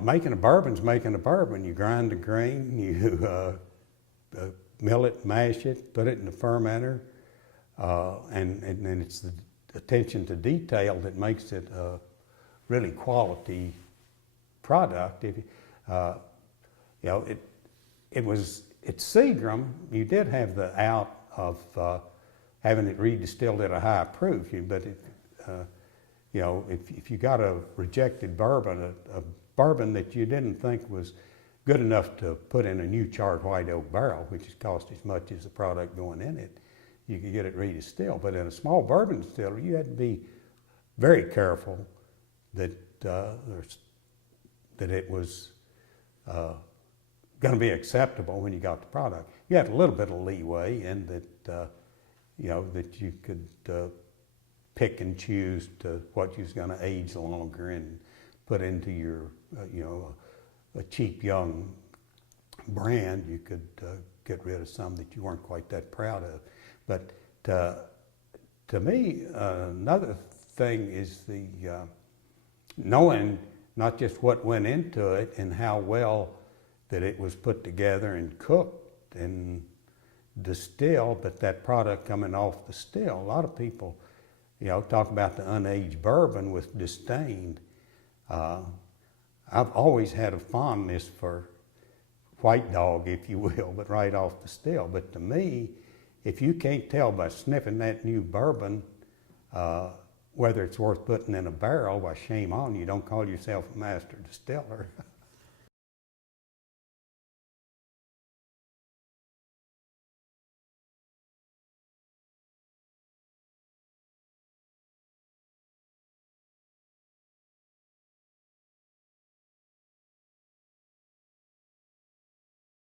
Making a bourbon's making a bourbon. You grind the grain, you mill it, mash it, put it in the fermenter, and it's the attention to detail that makes it a really quality product. If you know, at Seagram, you did have the out of having it redistilled at a high proof, but you know, if you got a rejected bourbon, a bourbon that you didn't think was good enough to put in a new charred white oak barrel, which has cost as much as the product going in it, you could get it redistilled. But in a small bourbon distillery, you had to be very careful that that it was going to be acceptable when you got the product. You had a little bit of leeway in that, you know, that you could pick and choose to what you was going to age longer and put into your, you know, a cheap young brand. You could get rid of some that you weren't quite that proud of. But to me, another thing is the knowing not just what went into it and how well that it was put together and cooked and distilled, but that product coming off the still. A lot of people, you know, talk about the unaged bourbon with disdain. I've always had a fondness for white dog, if you will, but right off the still. But to me, if you can't tell by sniffing that new bourbon whether it's worth putting in a barrel, why shame on you. Don't call yourself a master distiller.